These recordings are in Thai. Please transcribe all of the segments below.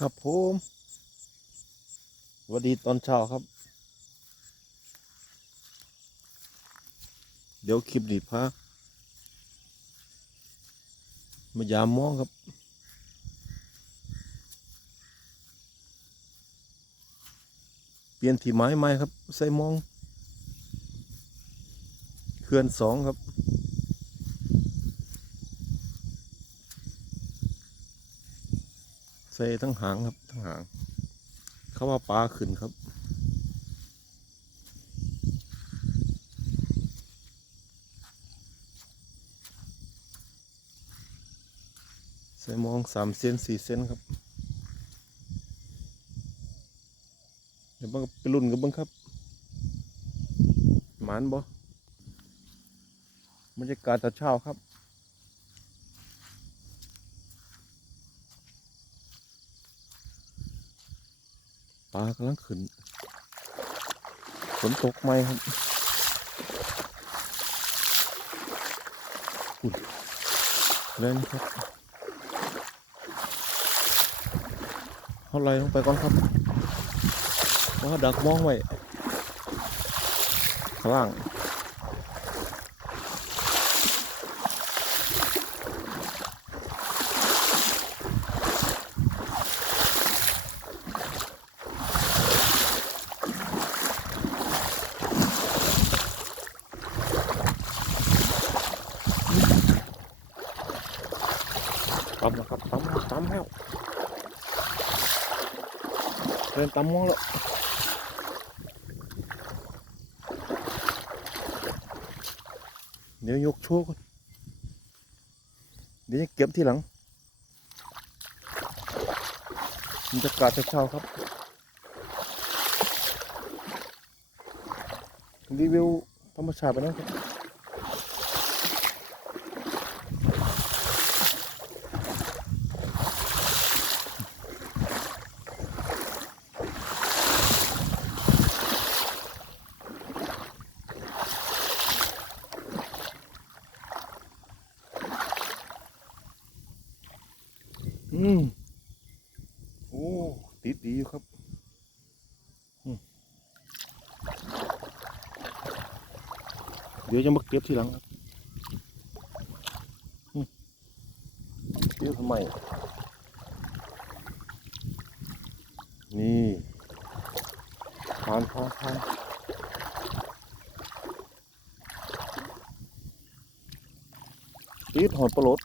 ครับผมสวัสดีตอนเช้าครับ เดี๋ยวคลิปนี้พามายามมองครับ เปลี่ยนที่ไม้ใหม่ครับ ใส่มอง เขื่อนสองครับ ใส่ ทั้งหางครับทั้งหาง เขาว่าปลาขึ้นครับใส่มองสามเซนสี่เซนครับ เดี๋ยวมันไปรุ่นกันบ้างครับ หมานบ่บรรยากาศตอนเช้าครับ ปลากำลังขึ้นฝนตกไหมครับอุ่นเล่นครับเอาไหลลงไปก่อนครับว่าดักมองไว้ข้างล่าง ตำแล้วครับตำตำแล้วเริ่มตำมองแล้วเดี๋ยวยกโชว์ก่อนเดี๋ยวเก็บที่หลังบรรยากาศเช้าๆครับรีวิวธรรมชาติไปนะครับ อืมโอ้ติดดีอยู่ครับอืมเดี๋ยวจะมาเก็บทีหลังครับอืมเก็บทำไมนี่ผ่านผ่านผ่านติดหอดปลาโลด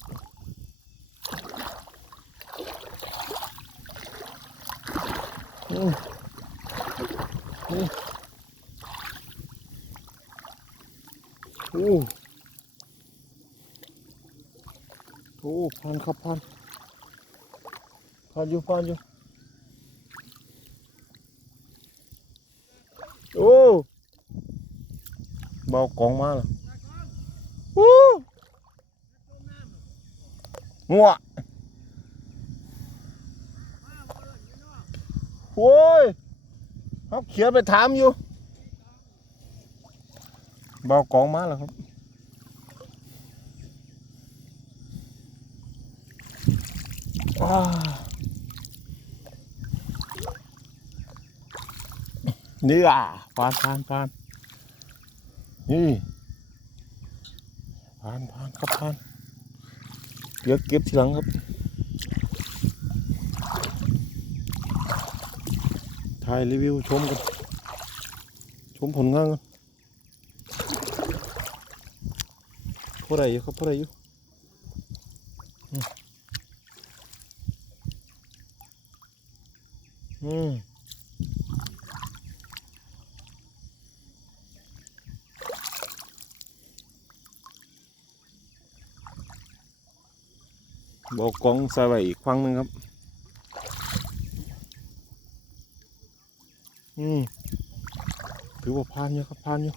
อืมอืม โอ้โอ้พันครับพันพันอยู่พันอยู่โอ้เบากองมาแล้วโอ้งัว โอ้ยเขาเขียนไปถามอยู่เบากองมาแล้วครับนี่อะปานปานปานนี่ปานปานครับปานเดี๋ยวเก็บทีหลังครับ ถ่ายรีวิวชมกันชมผลงานกันเท่าไรอยู่ครับเท่าไรอยู่อืมบอกกองใส่ไว้อีกครั้งหนึ่งครับ อืมถือ ว่าพานอยู่ครับพานอยู่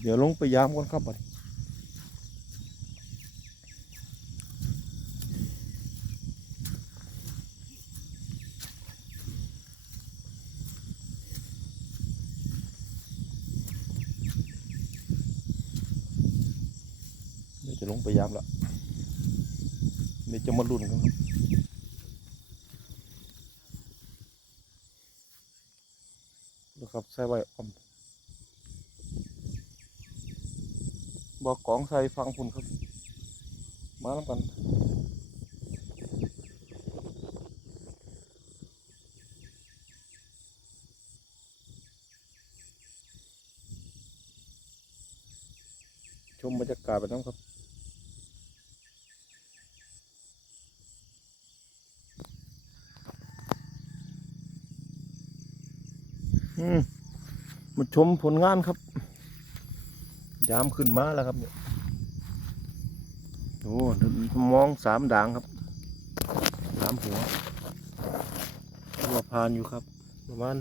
เดี๋ยวลงไปยามก่อนครับบัดนี้จะลงไปยามและเดี๋ยวจะมาลุ้นกันครับนะครับใส่ไว้อ้อมบอกกองใส่ฟังคุณครับ มาแล้วกัน ชมบรรยากาศไปน้ำครับ อื มาชมผลงานครับ ยามขึ้นมาแล้วครับเนี่ยโอ้มองสามด่างครับสามหัวหัวพานอยู่ครับ ประมาณ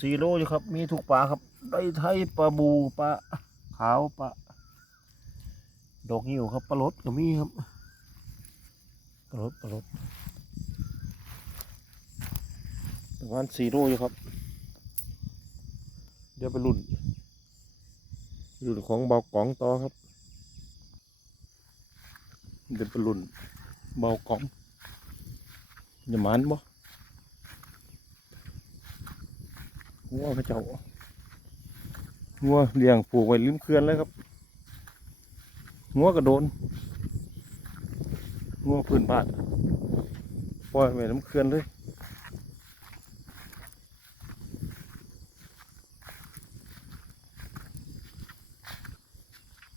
สี่โลอยู่ครับ มีทุกปลาครับ ได้ไทยปลาบูปลาขาวปะดอกนิ้วครับปลาลดก็มีครับปลาลดปลาลด ประมาณสี่โลอยู่ครับ เดี๋ยวไปรุ่นรุ่นของเบากองต่อครับ เดี๋ยวไปรุ่นเบากองอย่ามันบ่งัวพระเจ้างัวเลี้ยงปลูกไว้ริมเขื่อนเลยครับงัวกระโดนงัวพื้นบ้านปล่อยไว้น้ำเขื่อนเลย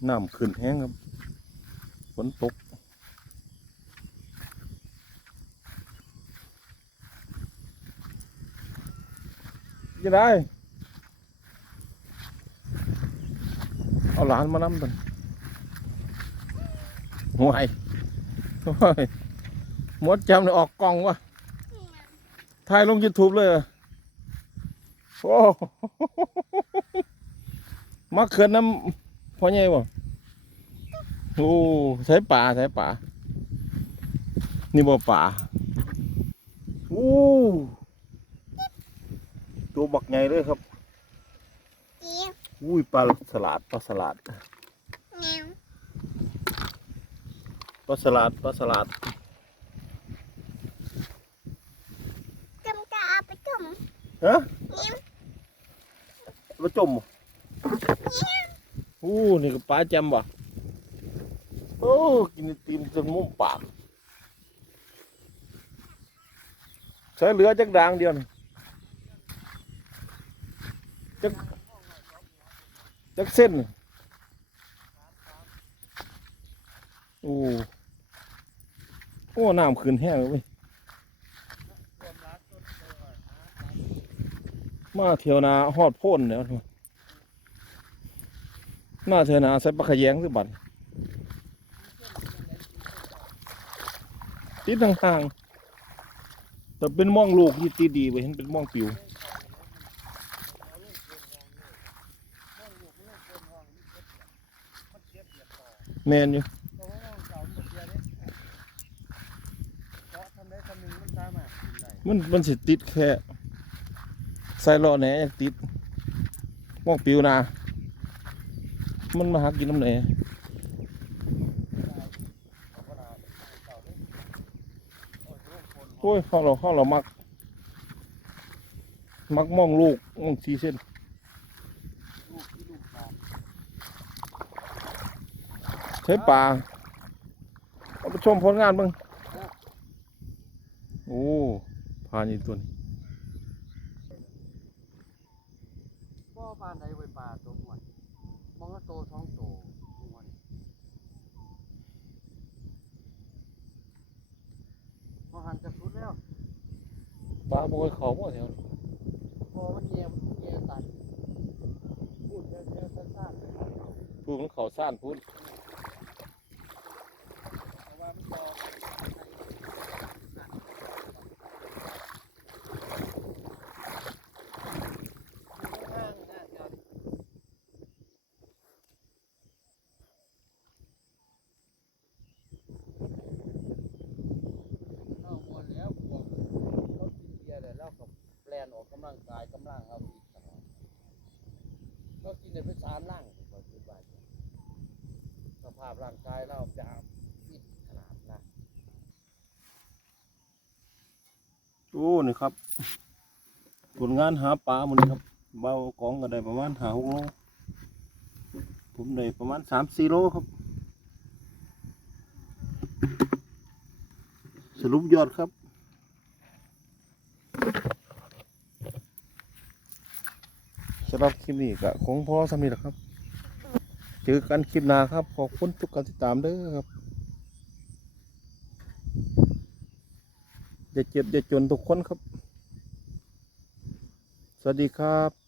น้ำขึ้นแห้งครับฝนตกจะได้ เอาหลานมาน้ำตันห่วยหวยหมดจำเลยออกกล้องวะถ่ายลงยูทูบเลยโอ้มาเขินน้ำ พ่อใหญ่บ่โอ้ใช้ป่าใช้ป่านี่บ่ป่าโอ้ตัวบักใหญ่เลยครับเจี๊ยบอุ้ยปลาสลัดปลาสลัดแงวปลาสลัดปลาสลัดจำจะเอาไปจุ่มฮะนิ้วปลาจม บ่อู้นี่ก็ปลาจำบ่โอ้กินติมจนมุมปากใช้เหลือจักด่างเดียวนี่จักจักเส้นโอ้โอ้น้ำขึ้นแห้งเลยเว้ยมาเที่ยวนาฮอดพ่นแล้ว มาเที่ยวนาใส่ปลาขยงสิบัดติดห่างๆแต่เป็นม่องลูกที่ตีดีไปเห็นเป็นม่องปิวแมนอยู่มันมันสิติดแค่ใส่ล้อแหนยังติดม่องปิวนา มันมาหากินน้ำแหนโอ้ยข้าวเราข้าวเรามัก มักมองลูกมองสีเส้นใช้ป่าเอาไปชมผลงานบ้างโอ้ผ่านอีกตัวนี้พ่อปานใดไว้ปลาตัวอ้ มองว่าโตท้องโตอ้วนพอหันจะสุดแล้วปลาโบยเขาบ่แถวนี้พอมันเงียบเงียบตัดพูดเยอะๆสั้นๆเลยพูดมันเขาซ่านพูดแต่ว่ามันต่อห้างๆนะจอดเล่าหมดแล้วพวกเขากินเบียร์แล้วเราก็แปลนออกกำลังกายกำลังเอาอีกตลอดก็กินได้ไปสามล่างก็คือว่าเขาภาพร่างกายเราจะฟิตขนาดนะโอ้นี่ครับผลงานหาปลาหมดครับ เบากองก็ได้ประมาณหาหกโลผมได้ประมาณสามสี่โลครับ สรุปยอดครับ สำหรับคลิปนี้ก็คงพอสำนี้แหละครับ เจอกันคลิปหน้าครับ ขอบคุณทุกการติดตามเด้อครับอย่าเจ็บอย่าจนทุกคนครับ สวัสดีครับ